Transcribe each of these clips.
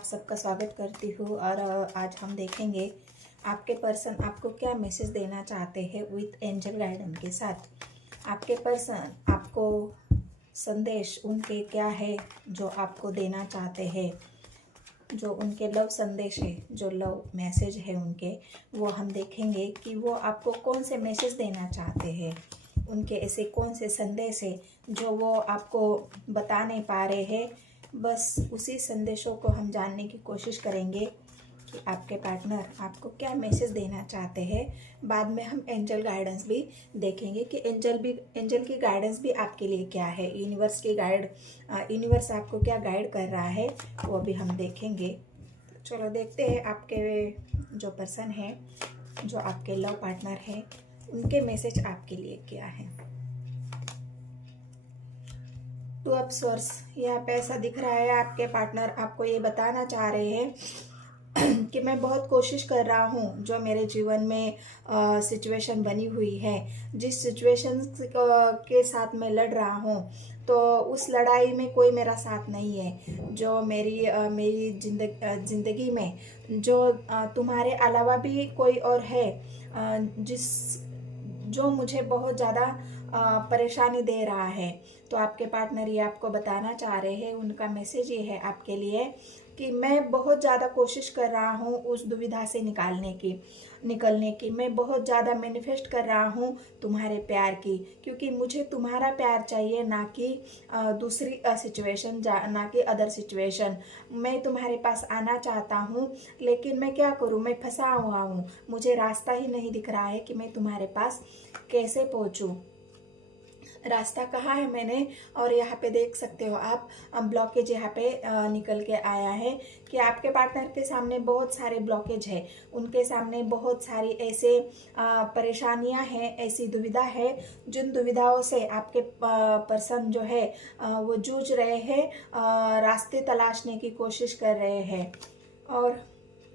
आप सबका स्वागत करती हूँ। और आज हम देखेंगे आपके पर्सन आपको क्या मैसेज देना चाहते हैं विथ एंजल गाइडेंस के साथ। आपके पर्सन आपको संदेश उनके क्या है जो आपको देना चाहते हैं, जो उनके लव संदेश है, जो लव मैसेज है उनके, वो हम देखेंगे कि वो आपको कौन से मैसेज देना चाहते हैं। उनके ऐसे कौन से संदेश है जो वो आपको बता नहीं पा रहे हैं। बस उसी संदेशों को हम जानने की कोशिश करेंगे कि आपके पार्टनर आपको क्या मैसेज देना चाहते हैं। बाद में हम एंजल गाइडेंस भी देखेंगे कि एंजल की गाइडेंस भी आपके लिए क्या है। यूनिवर्स आपको क्या गाइड कर रहा है वो भी हम देखेंगे। तो चलो देखते हैं आपके जो पर्सन है, जो आपके लव पार्टनर है, उनके मैसेज आपके लिए क्या है। तो अब सोर्स यहाँ पे ऐसा दिख रहा है, आपके पार्टनर आपको ये बताना चाह रहे हैं कि मैं बहुत कोशिश कर रहा हूँ। जो मेरे जीवन में सिचुएशन बनी हुई है, जिस सिचुएशन के साथ मैं लड़ रहा हूँ, तो उस लड़ाई में कोई मेरा साथ नहीं है। जो मेरी जिंदगी में जो तुम्हारे अलावा भी कोई और है, जो मुझे बहुत ज़्यादा परेशानी दे रहा है। तो आपके पार्टनर ये आपको बताना चाह रहे हैं, उनका मैसेज ये है आपके लिए कि मैं बहुत ज़्यादा कोशिश कर रहा हूँ उस दुविधा से निकलने की। मैं बहुत ज़्यादा मैनिफेस्ट कर रहा हूँ तुम्हारे प्यार की, क्योंकि मुझे तुम्हारा प्यार चाहिए, ना कि दूसरी सिचुएशन, ना कि अदर सिचुएशन। मैं तुम्हारे पास आना चाहता हूँ, लेकिन मैं क्या करूँ, मैं फंसा हुआ हूँ। मुझे रास्ता ही नहीं दिख रहा है कि मैं तुम्हारे पास कैसे पहुँचूँ। रास्ता कहाँ है मैंने, और यहाँ पे देख सकते हो आप ब्लॉकेज यहाँ पे निकल के आया है कि आपके पार्टनर के सामने बहुत सारे ब्लॉकेज है। उनके सामने बहुत सारी ऐसे परेशानियां हैं, ऐसी दुविधा है, जिन दुविधाओं से आपके पर्सन जो है वो जूझ रहे हैं, रास्ते तलाशने की कोशिश कर रहे हैं। और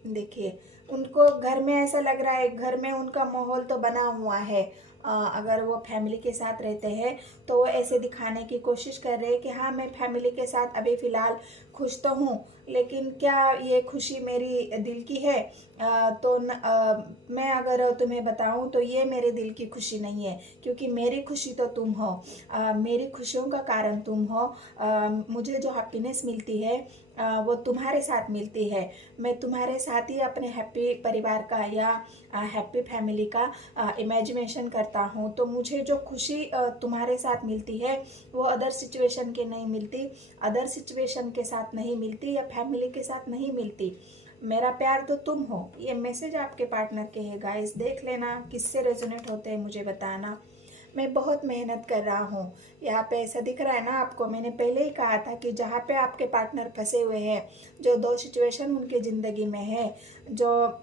देखिए, उनको घर में ऐसा लग रहा है, घर में उनका माहौल तो बना हुआ है। अगर वो फैमिली के साथ रहते हैं तो वो ऐसे दिखाने की कोशिश कर रहे हैं कि हाँ, मैं फैमिली के साथ अभी फ़िलहाल खुश तो हूँ, लेकिन क्या ये खुशी मेरी दिल की है? मैं अगर तुम्हें बताऊं तो ये मेरे दिल की खुशी नहीं है, क्योंकि मेरी खुशी तो तुम हो। मेरी खुशियों का कारण तुम हो। मुझे जो हैप्पीनेस मिलती है वो तुम्हारे साथ मिलती है। मैं तुम्हारे साथ ही अपने हैप्पी परिवार का या हैप्पी फैमिली का इमेजिनेशन करता हूँ। तो मुझे जो खुशी तुम्हारे साथ मिलती है वो अदर सिचुएशन के नहीं मिलती, अदर सिचुएशन के साथ नहीं मिलती, या फैमिली के साथ नहीं मिलती। मेरा प्यार तो तुम हो। ये मैसेज आपके पार्टनर के है गाइस, देख लेना किससे रेजोनेट होते हैं, मुझे बताना। मैं बहुत मेहनत कर रहा हूँ। यहाँ पे ऐसा दिख रहा है ना आपको, मैंने पहले ही कहा था कि जहाँ पे आपके पार्टनर फंसे हुए हैं, जो दो सिचुएशन उनके ज़िंदगी में है, जो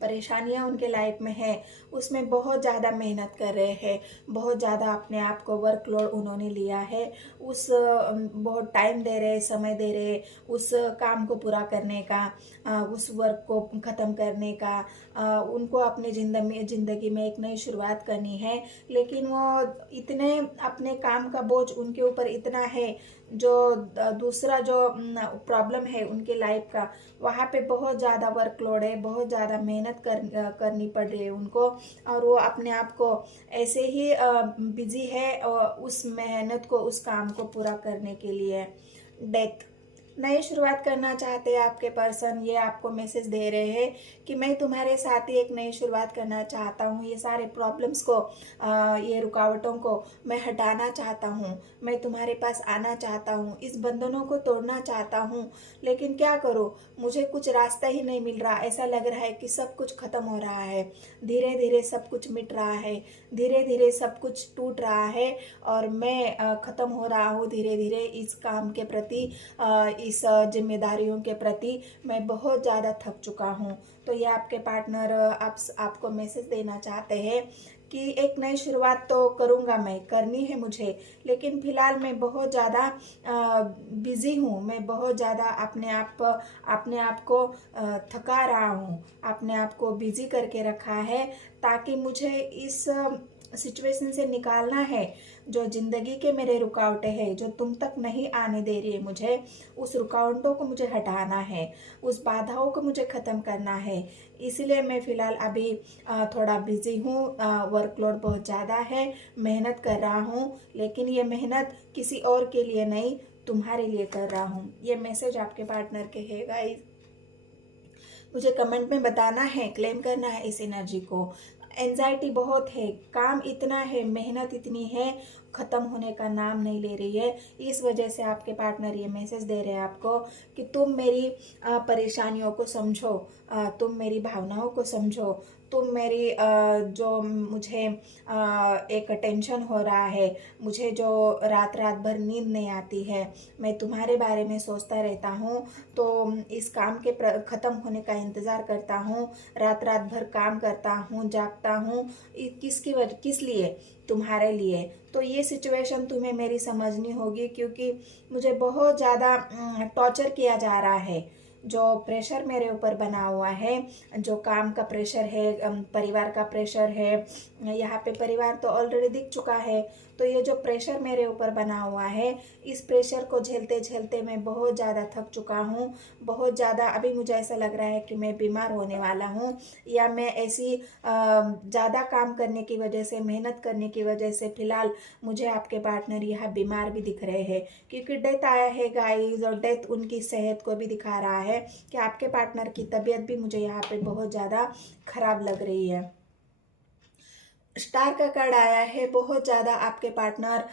परेशानियां उनके लाइफ में है, उसमें बहुत ज़्यादा मेहनत कर रहे हैं, बहुत ज़्यादा अपने आप को वर्कलोड उन्होंने लिया है। बहुत टाइम दे रहे, समय दे रहे उस काम को पूरा करने का, उस वर्क को ख़त्म करने का। उनको अपनी ज़िंदगी में एक नई शुरुआत करनी है, लेकिन वो इतने अपने काम का बोझ उनके ऊपर इतना है। जो दूसरा जो प्रॉब्लम है उनके लाइफ का, वहाँ पे बहुत ज़्यादा वर्कलोड है, बहुत ज़्यादा मेहनत करनी पड़ रही है उनको। और वो अपने आप को ऐसे ही बिजी है उस मेहनत को, उस काम को पूरा करने के लिए। डेथ, नई शुरुआत करना चाहते हैं आपके पर्सन। ये आपको मैसेज दे रहे हैं कि मैं तुम्हारे साथ ही एक नई शुरुआत करना चाहता हूँ। ये सारे प्रॉब्लम्स को, ये रुकावटों को मैं हटाना चाहता हूँ। मैं तुम्हारे पास आना चाहता हूँ, इस बंधनों को तोड़ना चाहता हूँ, लेकिन क्या करूँ, मुझे कुछ रास्ता ही नहीं मिल रहा। ऐसा लग रहा है कि सब कुछ खत्म हो रहा है, धीरे धीरे सब कुछ मिट रहा है, धीरे धीरे सब कुछ टूट रहा है, और मैं खत्म हो रहा हूँ धीरे धीरे इस काम के प्रति, इस जिम्मेदारियों के प्रति मैं बहुत ज़्यादा थक चुका हूँ। तो ये आपके पार्टनर आपको मैसेज देना चाहते हैं कि एक नई शुरुआत तो करूँगा, मैं करनी है मुझे, लेकिन फ़िलहाल मैं बहुत ज़्यादा बिज़ी हूँ। मैं बहुत ज़्यादा अपने आप को थका रहा हूँ, अपने आप को बिज़ी करके रखा है, ताकि मुझे इस सिचुएशन से निकालना है। जो ज़िंदगी के मेरे रुकावटें हैं, जो तुम तक नहीं आने दे रही है मुझे, उस रुकावटों को मुझे हटाना है, उस बाधाओं को मुझे ख़त्म करना है। इसलिए मैं फ़िलहाल अभी थोड़ा बिज़ी हूँ, वर्कलोड बहुत ज़्यादा है, मेहनत कर रहा हूँ, लेकिन ये मेहनत किसी और के लिए नहीं, तुम्हारे लिए कर रहा हूँ। ये मैसेज आपके पार्टनर के है गाइस। मुझे कमेंट में बताना है, क्लेम करना है इस एनर्जी को। एंजाइटी बहुत है, काम इतना है, मेहनत इतनी है, ख़त्म होने का नाम नहीं ले रही है। इस वजह से आपके पार्टनर ये मैसेज दे रहे हैं आपको कि तुम मेरी परेशानियों को समझो, तुम मेरी भावनाओं को समझो, तुम मेरी जो मुझे एक टेंशन हो रहा है, मुझे जो रात रात भर नींद नहीं आती है, मैं तुम्हारे बारे में सोचता रहता हूँ, तो इस काम के ख़त्म होने का इंतज़ार करता हूँ, रात रात भर काम करता हूँ, जागता हूँ, किस लिए? तुम्हारे लिए। तो ये सिचुएशन तुम्हें मेरी समझनी होगी, क्योंकि मुझे बहुत ज़्यादा टॉर्चर किया जा रहा है। जो प्रेशर मेरे ऊपर बना हुआ है, जो काम का प्रेशर है, परिवार का प्रेशर है, यहाँ पे परिवार तो ऑलरेडी दिख चुका है, तो ये जो प्रेशर मेरे ऊपर बना हुआ है, इस प्रेशर को झेलते झेलते मैं बहुत ज़्यादा थक चुका हूँ। बहुत ज़्यादा अभी मुझे ऐसा लग रहा है कि मैं बीमार होने वाला हूँ, या मैं ऐसी ज़्यादा काम करने की वजह से, मेहनत करने की वजह से फ़िलहाल मुझे आपके पार्टनर यहाँ बीमार भी दिख रहे हैं, क्योंकि डेथ आया है गाइस, और डेथ उनकी सेहत को भी दिखा रहा है कि आपके पार्टनर की तबीयत भी मुझे यहाँ पे बहुत ज़्यादा खराब लग रही है। स्टार का कार्ड आया है, बहुत ज़्यादा आपके पार्टनर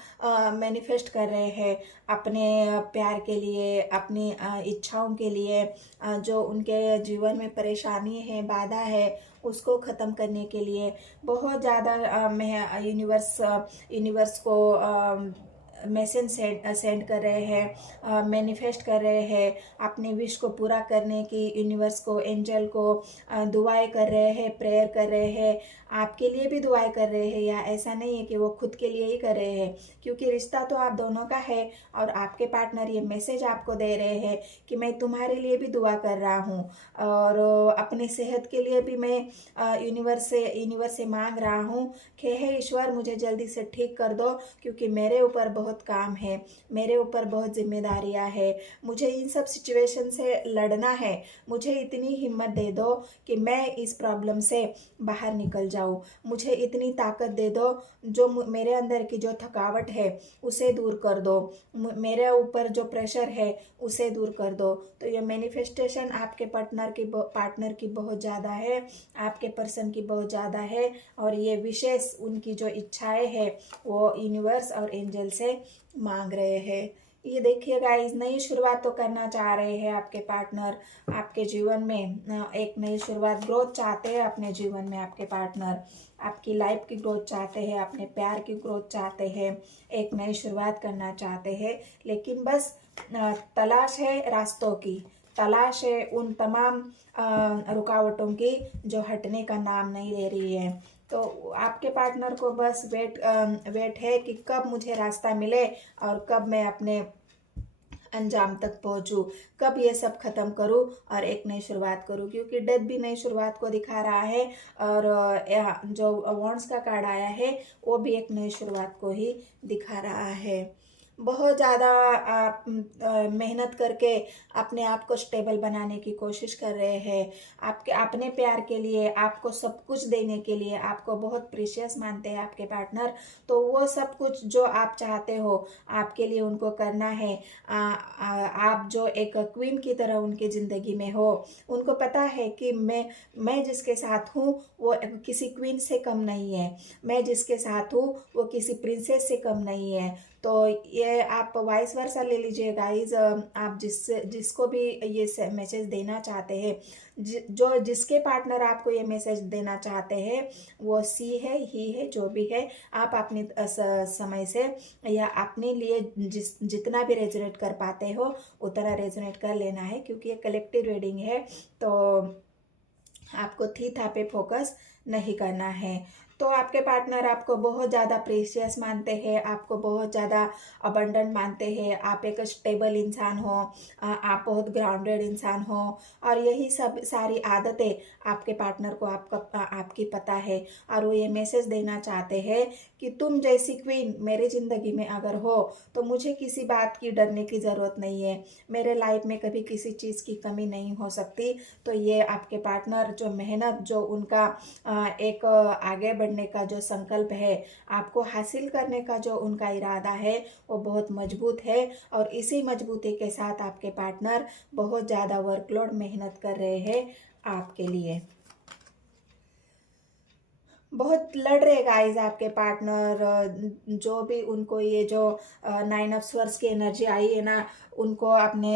मैनिफेस्ट कर रहे हैं अपने प्यार के लिए, अपनी इच्छाओं के लिए, जो उनके जीवन में परेशानी है, बाधा है, उसको ख़त्म करने के लिए बहुत ज़्यादा मैं यूनिवर्स को मैसेज सेंड कर रहे हैं, मैनिफेस्ट कर रहे हैं, अपने विश को पूरा करने की यूनिवर्स को, एंजल को दुआएं कर रहे हैं, प्रेयर कर रहे हैं, आपके लिए भी दुआएं कर रहे हैं। या ऐसा नहीं है कि वो खुद के लिए ही कर रहे हैं, क्योंकि रिश्ता तो आप दोनों का है, और आपके पार्टनर ये मैसेज आपको दे रहे हैं कि मैं तुम्हारे लिए भी दुआ कर रहा हूँ, और अपनी सेहत के लिए भी मैं यूनिवर्स से मांग रहा हूँ कि हे ईश्वर, मुझे जल्दी से ठीक कर दो, क्योंकि मेरे ऊपर बहुत काम है, मेरे ऊपर बहुत जिम्मेदारियां है, मुझे इन सब सिचुएशन से लड़ना है। मुझे इतनी हिम्मत दे दो कि मैं इस प्रॉब्लम से बाहर निकल जाऊं, मुझे इतनी ताकत दे दो, जो मेरे अंदर की जो थकावट है उसे दूर कर दो, मेरे ऊपर जो प्रेशर है उसे दूर कर दो। तो ये मैनिफेस्टेशन आपके पार्टनर की बहुत ज़्यादा है, आपके पर्सन की बहुत ज़्यादा है, और ये विशेष उनकी जो इच्छाएं है वो यूनिवर्स और एंजल से मांग रहे हैं। ये देखिए गाइस, नई शुरुआत तो करना चाह रहे हैं आपके पार्टनर आपके जीवन में, एक नई शुरुआत, ग्रोथ चाहते हैं अपने जीवन में आपके पार्टनर, आपकी लाइफ की ग्रोथ चाहते हैं, अपने प्यार की ग्रोथ चाहते हैं, एक नई शुरुआत करना चाहते हैं, लेकिन बस तलाश है रास्तों की, तलाश है उन तमाम रुकावटों की जो हटने का नाम नहीं ले रही है। तो आपके पार्टनर को बस वेट है कि कब मुझे रास्ता मिले, और कब मैं अपने अंजाम तक पहुंचूं, कब ये सब खत्म करूं और एक नई शुरुआत करूं, क्योंकि डेथ भी नई शुरुआत को दिखा रहा है, और जो वॉन्ड्स का कार्ड आया है वो भी एक नई शुरुआत को ही दिखा रहा है। बहुत ज़्यादा आप मेहनत करके अपने आप को स्टेबल बनाने की कोशिश कर रहे हैं, आपके अपने प्यार के लिए, आपको सब कुछ देने के लिए, आपको बहुत प्रीशियस मानते हैं आपके पार्टनर, तो वो सब कुछ जो आप चाहते हो आपके लिए उनको करना है। आप जो एक क्वीन की तरह उनकी ज़िंदगी में हो, उनको पता है कि मैं जिसके साथ हूँ वो किसी क्वीन से कम नहीं है, मैं जिसके साथ हूँ वो किसी प्रिंसेस से कम नहीं है। तो ये आप वाइस वर्सा ले लीजिए गाइज, आप जिसको भी ये मैसेज देना चाहते हैं, जो जिसके पार्टनर आपको ये मैसेज देना चाहते हैं, वो सी है, ही है, जो भी है, आप अपने समय से या अपने लिए जितना भी रेजोनेट कर पाते हो उतना रेजोनेट कर लेना है, क्योंकि ये कलेक्टिव रीडिंग है, तो आपको थी था पे फोकस नहीं करना है। तो आपके पार्टनर आपको बहुत ज़्यादा प्रीशियस मानते हैं, आपको बहुत ज़्यादा अबंडेंट मानते हैं, आप एक स्टेबल इंसान हो, आप बहुत ग्राउंडेड इंसान हो, और यही सब सारी आदतें आपके पार्टनर को आपकी पता है। और वो ये मैसेज देना चाहते हैं कि तुम जैसी क्वीन मेरी ज़िंदगी में अगर हो तो मुझे किसी बात की डरने की ज़रूरत नहीं है, मेरे लाइफ में कभी किसी चीज़ की कमी नहीं हो सकती। तो ये आपके पार्टनर जो मेहनत, जो उनका एक आगे बढ़ने का जो संकल्प है, आपको हासिल करने का जो उनका इरादा है, वो बहुत मजबूत है। और इसी मजबूती के साथ आपके पार्टनर बहुत ज़्यादा वर्कलोड मेहनत कर रहे हैं आपके लिए। बहुत लड़ रहे गाइस आपके पार्टनर, जो भी उनको ये जो 9 ऑफ स्वर्ड्स की एनर्जी आई है ना, उनको अपने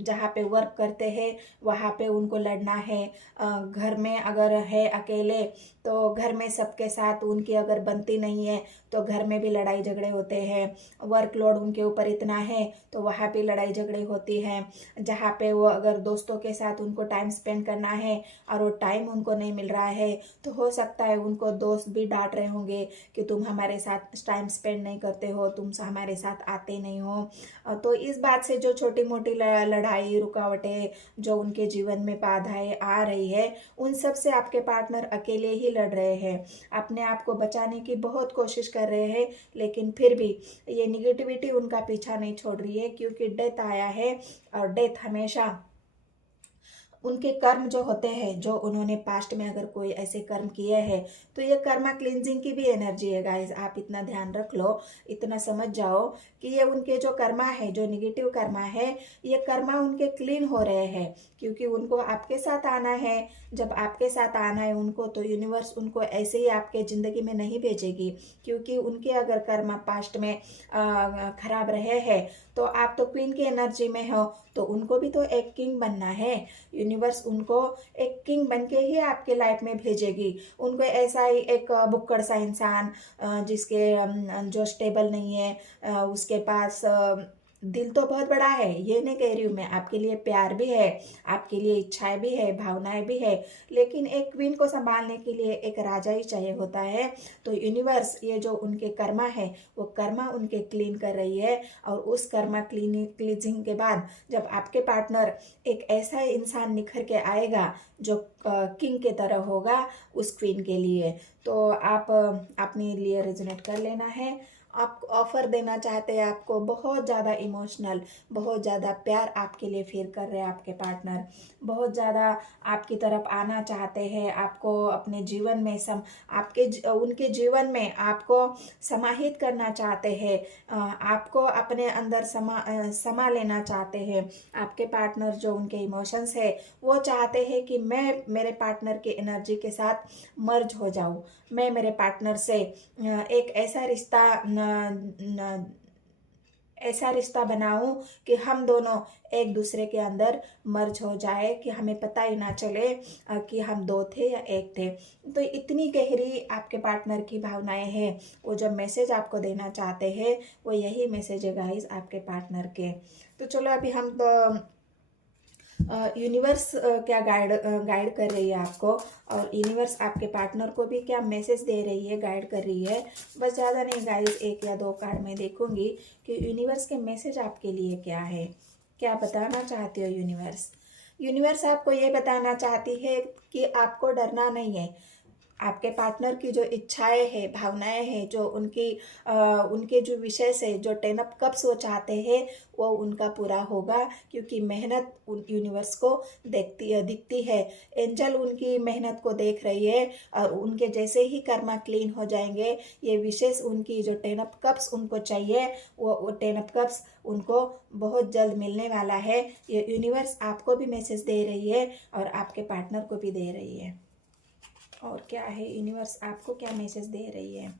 जहाँ पे वर्क करते हैं वहाँ पे उनको लड़ना है। घर में अगर है अकेले तो घर में सबके साथ उनकी अगर बनती नहीं है तो घर में भी लड़ाई झगड़े होते हैं। वर्कलोड उनके ऊपर इतना है तो वहाँ पे लड़ाई झगड़े होती है। जहाँ पे वो अगर दोस्तों के साथ उनको टाइम स्पेंड करना है और वो टाइम उनको नहीं मिल रहा है, तो हो सकता है उनको दोस्त भी डांट रहे होंगे कि तुम हमारे साथ टाइम स्पेंड नहीं करते हो, तुम हमारे साथ आते नहीं हो। तो इस बात से जो छोटी मोटी लड़ाई रुकावटें जो उनके जीवन में बाधाएं आ रही है, उन सब से आपके पार्टनर अकेले ही लड़ रहे हैं। अपने आप को बचाने की बहुत कोशिश कर रहे हैं, लेकिन फिर भी ये निगेटिविटी उनका पीछा नहीं छोड़ रही है, क्योंकि डेथ आया है। और डेथ हमेशा उनके कर्म जो होते हैं, जो उन्होंने पास्ट में अगर कोई ऐसे कर्म किए हैं, तो ये कर्मा क्लिनजिंग की भी एनर्जी है गाइस। आप इतना ध्यान रख लो, इतना समझ जाओ कि ये उनके जो कर्मा है, जो निगेटिव कर्मा है, ये कर्मा उनके क्लीन हो रहे हैं, क्योंकि उनको आपके साथ आना है। जब आपके साथ आना है उनको, तो यूनिवर्स उनको ऐसे ही आपके ज़िंदगी में नहीं भेजेगी, क्योंकि उनके अगर कर्मा पास्ट में खराब रहे हैं, तो आप तो क्वीन की एनर्जी में हो, तो उनको भी तो एक किंग बनना है। यूनिवर्स उनको एक किंग बन के ही आपके लाइफ में भेजेगी। उनको ऐसा ही एक बुक्कड़ सा इंसान, जिसके जो स्टेबल नहीं है, उसके पास दिल तो बहुत बड़ा है, ये नहीं कह रही हूँ मैं, आपके लिए प्यार भी है, आपके लिए इच्छाएं भी है, भावनाएं भी है, लेकिन एक क्वीन को संभालने के लिए एक राजा ही चाहिए होता है। तो यूनिवर्स ये जो उनके कर्मा है, वो कर्मा उनके क्लीन कर रही है। और उस कर्मा क्लीजिंग के बाद जब आपके पार्टनर एक ऐसा इंसान निखर के आएगा जो किंग के तरह होगा उस क्वीन के लिए, तो आप अपने लिए रेजोनेट कर लेना है। आप ऑफर देना चाहते हैं, आपको बहुत ज़्यादा इमोशनल, बहुत ज़्यादा प्यार आपके लिए फील कर रहे हैं आपके पार्टनर, बहुत ज़्यादा आपकी तरफ आना चाहते हैं, आपको अपने जीवन में उनके जीवन में आपको समाहित करना चाहते हैं, आपको अपने अंदर समा लेना चाहते हैं। आपके पार्टनर जो उनके इमोशंस है, वो चाहते हैं कि मैं मेरे पार्टनर के एनर्जी के साथ मर्ज हो जाऊं, मैं मेरे पार्टनर से एक ऐसा रिश्ता बनाऊं कि हम दोनों एक दूसरे के अंदर मर्ज हो जाए, कि हमें पता ही ना चले कि हम दो थे या एक थे। तो इतनी गहरी आपके पार्टनर की भावनाएं हैं। वो जो मैसेज आपको देना चाहते हैं, वो यही मैसेज है गाइस आपके पार्टनर के। तो चलो अभी हम यूनिवर्स क्या गाइड कर रही है आपको, और यूनिवर्स आपके पार्टनर को भी क्या मैसेज दे रही है, गाइड कर रही है। बस ज़्यादा नहीं गाइस, 1 या 2 कार्ड में देखूंगी कि यूनिवर्स के मैसेज आपके लिए क्या है, क्या बताना चाहती हो यूनिवर्स। यूनिवर्स आपको ये बताना चाहती है कि आपको डरना नहीं है। आपके पार्टनर की जो इच्छाएं हैं, भावनाएं हैं, जो उनके जो विषय से जो 10 ऑफ कप्स वो चाहते हैं, वो उनका पूरा होगा, क्योंकि मेहनत यूनिवर्स को दिखती है। एंजल उनकी मेहनत को देख रही है, और उनके जैसे ही कर्मा क्लीन हो जाएंगे, ये विशेष उनकी जो 10 ऑफ कप्स उनको चाहिए, वो 10 ऑफ कप्स उनको बहुत जल्द मिलने वाला है। ये यूनिवर्स आपको भी मैसेज दे रही है और आपके पार्टनर को भी दे रही है। और क्या है यूनिवर्स आपको क्या मैसेज दे रही है।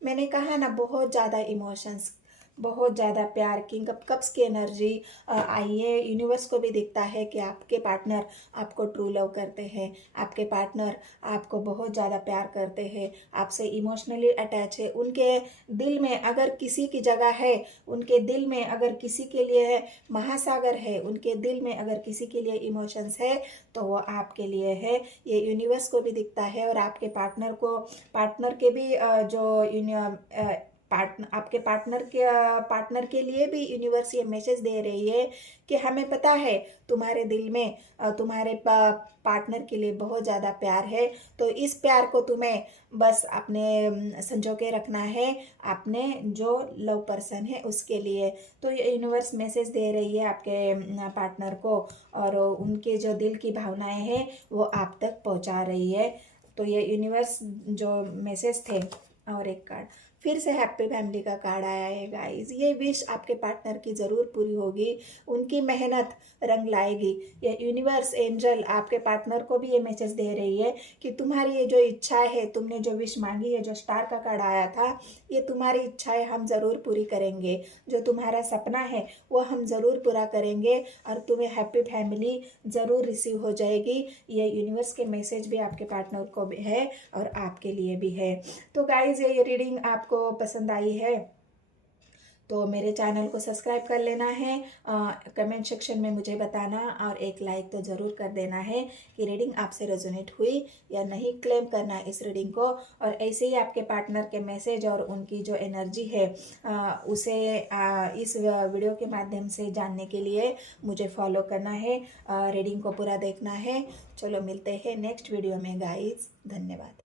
मैंने कहा ना, बहुत ज़्यादा इमोशंस, बहुत ज़्यादा प्यार, किंग ऑफ कप्स की एनर्जी आई है। यूनिवर्स को भी दिखता है कि आपके पार्टनर आपको ट्रू लव करते हैं, आपके पार्टनर आपको बहुत ज़्यादा प्यार करते हैं, आपसे इमोशनली अटैच है। उनके दिल में अगर किसी की जगह है, उनके दिल में अगर किसी के लिए महासागर है, उनके दिल में अगर किसी के लिए इमोशंस है तो वो आपके लिए है। ये यूनिवर्स को भी दिखता है और आपके पार्टनर के भी आपके पार्टनर के लिए भी यूनिवर्स ये मैसेज दे रही है कि हमें पता है तुम्हारे दिल में तुम्हारे पार्टनर के लिए बहुत ज़्यादा प्यार है, तो इस प्यार को तुम्हें बस अपने संजो के रखना है अपने जो लव पर्सन है उसके लिए। तो ये यूनिवर्स मैसेज दे रही है आपके पार्टनर को और उनके जो दिल की भावनाएं हैं वो आप तक पहुंचा रही है। तो ये यूनिवर्स जो मैसेज थे। और एक कार्ड फिर से हैप्पी फैमिली का कार्ड आया है गाइस। ये विश आपके पार्टनर की ज़रूर पूरी होगी, उनकी मेहनत रंग लाएगी। ये यूनिवर्स एंजल आपके पार्टनर को भी ये मैसेज दे रही है कि तुम्हारी ये जो इच्छाएं है, तुमने जो विश मांगी है, जो स्टार का कार्ड आया था, ये तुम्हारी इच्छाएं हम ज़रूर पूरी करेंगे। जो तुम्हारा सपना है वो हम ज़रूर पूरा करेंगे और तुम्हें हैप्पी फैमिली ज़रूर रिसीव हो जाएगी। ये यूनिवर्स के मैसेज भी आपके पार्टनर को भी है और आपके लिए भी है। तो गाइज ये रीडिंग आपको पसंद आई है तो मेरे चैनल को सब्सक्राइब कर लेना है, कमेंट सेक्शन में मुझे बताना और एक लाइक तो ज़रूर कर देना है कि रीडिंग आपसे रेजोनेट हुई या नहीं। क्लेम करना है इस रीडिंग को और ऐसे ही आपके पार्टनर के मैसेज और उनकी जो एनर्जी है उसे इस वीडियो के माध्यम से जानने के लिए मुझे फॉलो करना है, रीडिंग को पूरा देखना है। चलो मिलते हैं नेक्स्ट वीडियो में गाइज, धन्यवाद।